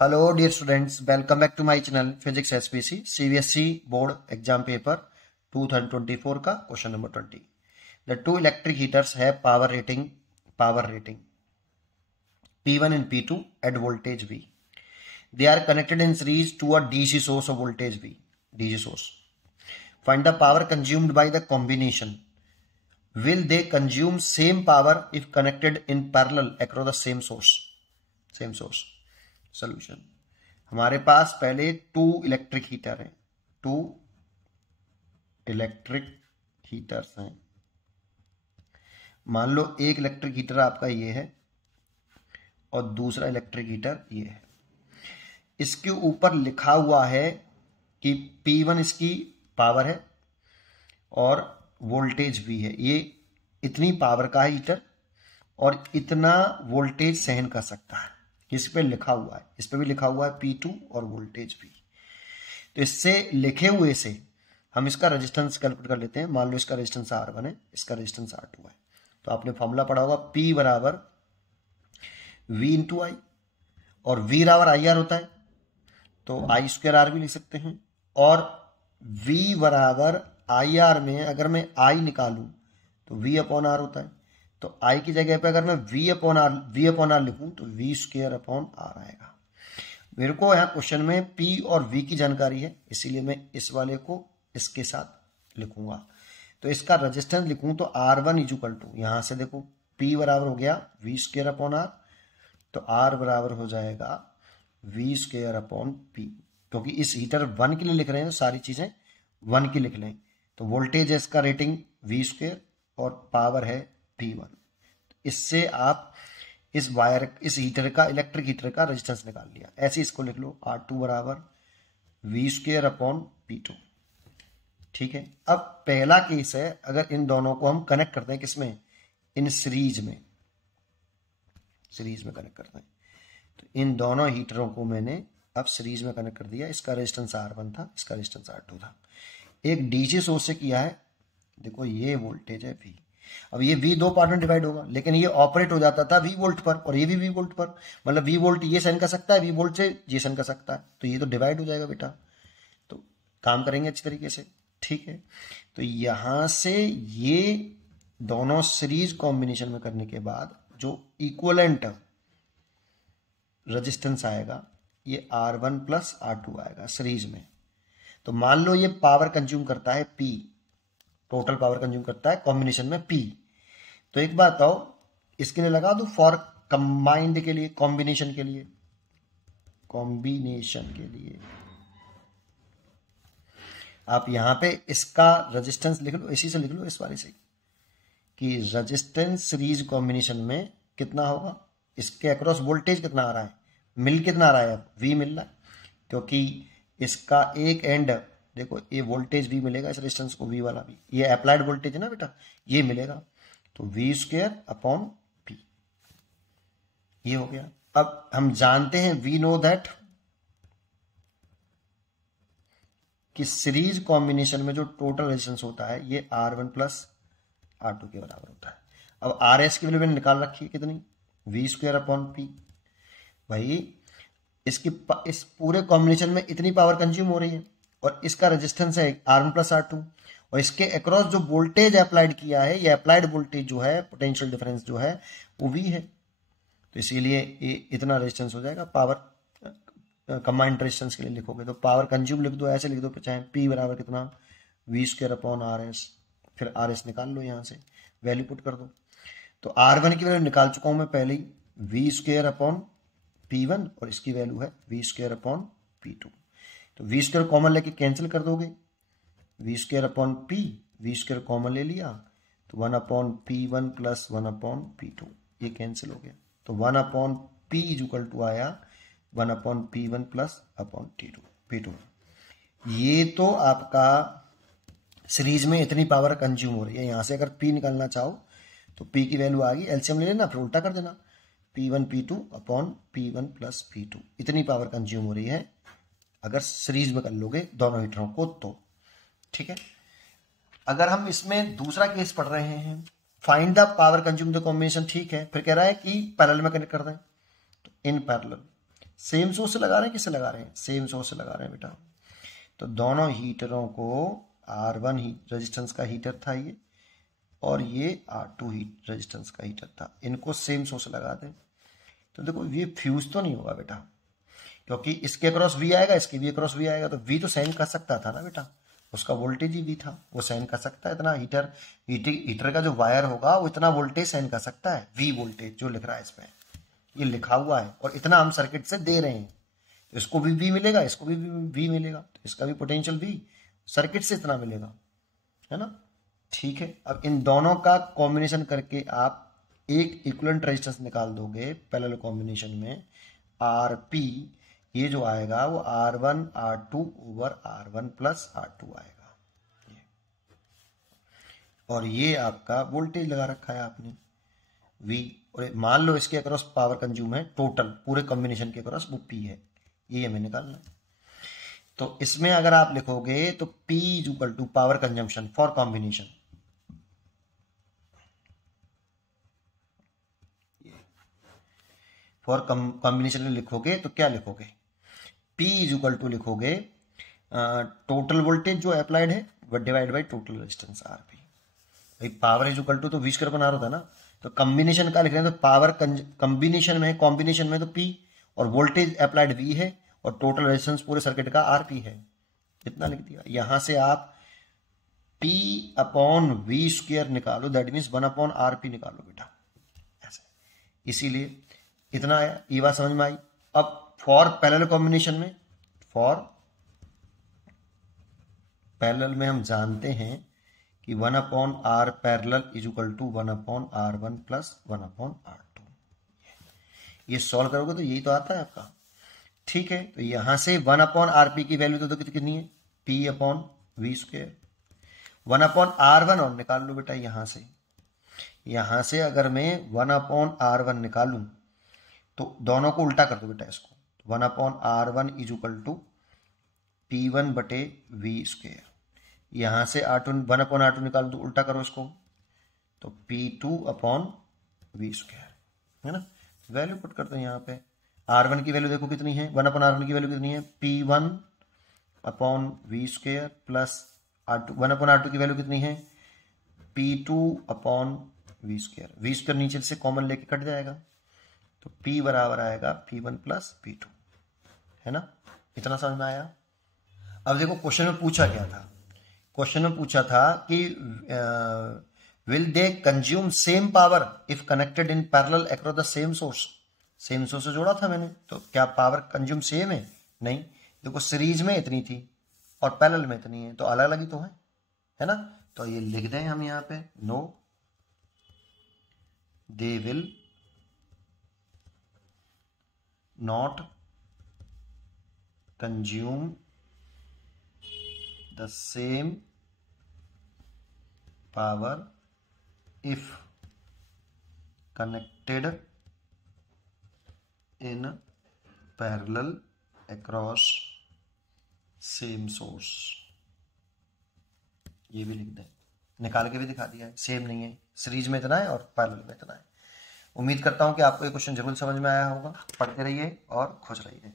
Hello dear students, welcome back to my channel Physics SPC CBSE Board Exam Paper 2024 का question number 20. The two electric heaters have power rating P1 and P2 at voltage V. They are connected in series to a DC source of voltage V. DC source. Find the power consumed by the combination. Will they consume same power if connected in parallel across the same source? Same source. Solution. हमारे पास पहले to electric heater हैं, to electric heaters हैं. मान लो एक electric heater आपका ये है और दूसरा इलेक्ट्रिक हीटर ये है. इसके ऊपर लिखा हुआ है कि P1 इसकी पावर है और वोल्टेज भी है. ये इतनी पावर का है हीटर और इतना वोल्टेज सहन कर सकता है. इस पे लिखा हुआ है, इस पे भी लिखा हुआ है P2 और वोल्टेज भी. तो इससे लिखे हुए से हम इसका रेजिस्टेंस कैलकुलेट कर लेते हैं. मान लो इसका रेजिस्टेंस R1 है, इसका रेजिस्टेंस R2 है. तो आपने फॉर्मूला पढ़ा होगा P बराबर V इंटू आई और V बराबर IR होता है, तो आई स्क्वायर आर भी लिख सकते हैं. और V बराबर IR में अगर मैं I निकालूं तो V अपॉन R होता है. तो I की जगह पे अगर मैं V अपॉन आर लिखूं तो V स्क्वायर अपॉन R आएगा. मेरे को यहाँ क्वेश्चन में P और V की जानकारी है, इसीलिए मैं इस वाले को इसके साथ लिखूंगा. तो इसका रेजिस्टेंस लिखूं तो R1 इक्वल टू, यहां से देखो P बराबर हो गया V स्क्वायर अपॉन R, तो R बराबर हो जाएगा V स्क्वायर अपॉन P. क्योंकि इस हीटर 1 के लिए लिख रहे हैं, सारी चीजें 1 की लिख लें. तो वोल्टेज है इसका रेटिंग V स्क्वायर और पावर है P1. इससे आप इस हीटर का, इलेक्ट्रिक हीटर का रेजिस्टेंस निकाल लिया. ऐसे इसको लिख लो R2 बराबर V स्क्वायर अपॉन P2. ठीक है. अब पहला केस है, अगर इन दोनों को हम कनेक्ट करते हैं किसमें, इन सीरीज में कनेक्ट करते हैं. तो इन दोनों हीटरों को मैंने अब सीरीज में कनेक्ट कर दिया. इसका रेजिस्टेंस R1 था, इसका रेजिस्टेंस R2 था. एक डीसी सोर्स से किया है. देखो ये वोल्टेज है V. अब ये V दो पार्ट में डिवाइड होगा, लेकिन ये ऑपरेट हो जाता था V वोल्ट पर और ये भी V वोल्ट पर. मतलब V वोल्ट ये सेंड कर सकता है, V वोल्ट से ये सेंड कर सकता है. तो ये तो डिवाइड हो जाएगा बेटा. तो काम करेंगे अच्छी तरीके से. ठीक है. तो यहां से ये दोनों सीरीज कॉम्बिनेशन में करने के बाद जो इक्वलेंट रेजिस्टेंस आएगा ये R1 प्लस R2 आएगा सीरीज में. तो मान लो ये पावर कंज्यूम करता है P, टोटल पावर कंज्यूम करता है कॉम्बिनेशन में P. तो एक बात आओ, इसके लिए लगा दो फॉर कंबाइंड के लिए, कॉम्बिनेशन के लिए आप यहां पे इसका रेजिस्टेंस लिख लो, इसी से लिख लो, इस वाले से, कि रेजिस्टेंस सीरीज कॉम्बिनेशन में कितना होगा. इसके अक्रॉस वोल्टेज कितना आ रहा है, मिल कितना आ रहा है, V मिल रहा है. क्योंकि इसका एक एंड देखो, ये वोल्टेज भी मिलेगा इस रेजिस्टेंस को, V वाला भी, ये अप्लाइड वोल्टेज है ना बेटा, ये मिलेगा. तो V स्क्वायर अपॉन P ये हो गया. अब हम जानते हैं, वी नो दैट, कि सीरीज कॉम्बिनेशन में जो टोटल रेजिस्टेंस होता है ये R1 प्लस R2 के बराबर होता है. अब RS की वैल्यू मैंने निकाल रखी है कितनी, V स्क्वायर अपॉन P. भाई इस पूरे कॉम्बिनेशन में इतनी पावर कंज्यूम हो रही है और इसका रेजिस्टेंस है R1 प्लस R2 और इसके अक्रॉस जो वोल्टेज अप्लाइड किया है, ये अप्लाइड वोल्टेज जो है, पोटेंशियल डिफरेंस जो है वो V है. तो इसीलिए ये इतना रेजिस्टेंस हो जाएगा. पावर कंबाइंड रेजिस्टेंस के लिए लिखोगे तो पावर कंज्यूम लिख दो, ऐसे लिख दो, चाहे P बराबर कितना, V स्क्वायर अपॉन RS. फिर RS निकाल लो, यहां से वैल्यू पुट कर दो. तो R1 की वैल्यू निकाल चुका हूं मैं पहले ही, V स्क्वायर अपॉन P1 और इसकी वैल्यू है V स्क्वायर अपॉन P2. तो V स्क्वायर कॉमन लेके कैंसिल कर दोगे, V square upon P, V square common ले लिया तो 1 upon P1 plus 1 upon P2 ये कैंसिल हो गया. तो 1 अपॉन P इक्वल टू आया 1 upon P1 plus upon P2. ये तो आपका सीरीज में इतनी पावर कंज्यूम हो रही है. यहां से अगर P निकालना चाहो तो P की वैल्यू आ गई, एलसीएम ले लेना, फिर उल्टा कर देना, P1 P2 upon P1 plus P2. इतनी पावर कंज्यूम हो रही है अगर सीरीज में कर लोगे दोनों हीटरों को तो. ठीक है. अगर हम इसमें दूसरा केस पढ़ रहे हैं, find the power consume the combination. ठीक है. फिर कह रहा है कि पैरेलल में कनेक्ट कर दें. तो इन पैरेलल सेम सोर्स से लगा रहे हैं, किससे लगा रहे हैं, सेम सोर्स से लगा रहे हैं बेटा। तो दोनों हीटरों को R1 रेजिस्टेंस का हीटर था ये, और ये R2 हीट रेजिस्टेंस का हीटर था, इनको सेम सोर्स से लगा दें। तो देखो ये फ्यूज तो नहीं होगा बेटा, क्योंकि इसके अक्रॉस V आएगा, इसके भी अक्रॉस V आएगा, तो V तो सहन कर सकता था ना बेटा, उसका वोल्टेज ही V था, वो सहन कर सकता है इतना। हीटर का जो वायर होगा वो इतना वोल्टेज सहन कर सकता है, V वोल्टेज जो लिख रहा है इसमें, ये लिखा हुआ है, और इतना हम सर्किट से दे रहे हैं, इसको भी V मिलेगा, इसको भी V मिलेगा, तो इसका भी पोटेंशियल V सर्किट से इतना मिलेगा, है ना। ठीक है, अब इन दोनों का कॉम्बिनेशन करके आप एक इक्विवेलेंट रेजिस्टेंस निकाल दोगे पैरेलल कॉम्बिनेशन में, Rp ये जो आएगा वो R1 R2 over R1 plus R2 आएगा, और ये आपका वोल्टेज लगा रखा है आपने V, और मान लो इसके अक्रॉस पावर कंज्यूम है टोटल पूरे कॉम्बिनेशन के अक्रॉस वो P है, ये हमें निकालना है। तो इसमें अगर आप लिखोगे तो P is equal to power consumption for combination, for combination में लिखोगे तो क्या लिखोगे, P इज इक्वल टू लिखोगे टोटल वोल्टेज जो अप्लाइड है वो divide by total resistance Rp। भाई पावर इज इक्वल टू तो V स्क्वायर बना रहा था ना, तो कॉम्बिनेशन का लिख रहे हैं तो पावर कॉम्बिनेशन में तो P, और वोल्टेज अप्लाइड V है, और टोटल रेजिस्टेंस पूरे सर्किट का Rp है, इतना लिख दिया। यहां से आप P अपॉन V स्क्वायर निकालो, दैट मीन्स 1 अपॉन Rp निकालो बेटा, ऐसे। इसीलिए इतना आया, ये बात समझ में आई। अब फॉर पैरेलल कॉम्बिनेशन में, फॉर पैरेलल में हम जानते हैं कि 1 upon R parallel is equal to 1 upon R1 plus 1 upon R2। ये सॉल्व करोगे तो यही तो आता है आपका। ठीक है, तो यहां से 1 अपॉन RP की वैल्यू तो कितनी है, P upon V square, 1 upon R1 और निकाल लो बेटा। यहां से अगर मैं 1 अपॉन R1 निकालूं तो दोनों को उल्टा कर दो बेटा, इसको 1 upon R1 is equal to P1 बटे V स्क्वायर, यहां से R2 1 अपॉन R2 निकाल दो, उल्टा करो इसको, तो P2 अपॉन V स्क्वायर, है ना। वैल्यू पुट करते हैं यहाँ पे, R1 की वैल्यू देखो कितनी है, 1 अपॉन R1 की वैल्यू कितनी है, P1 upon V square plus R2 1 upon R2 की वैल्यू कितनी है, P2 अपॉन V स्क्वायर नीचे से कॉमन लेके कट जाएगा, तो P बराबर आएगा P1 प्लस P2, है ना। इतना समझ में आया। अब देखो क्वेश्चन में पूछा क्या था, क्वेश्चन में पूछा था कि will they consume same power if connected in parallel across the same source. Same source से जोड़ा था मैंने, तो क्या पावर कंज्यूम सेम है, नहीं। देखो सीरीज में इतनी थी और पैरेलल में इतनी है, तो अलग अलग ही तो है ना। तो ये लिख दें हम यहाँ पे, no they will not consume the same power if connected in parallel across same source। ये भी लिख दें, निकाल के भी दिखा दिया है, सेम नहीं है, सीरीज में इतना है और पैरेलल में इतना है। उम्मीद करता हूं कि आपको ये क्वेश्चन जरूर समझ में आया होगा। पढ़ते रहिए और खुश रहिए।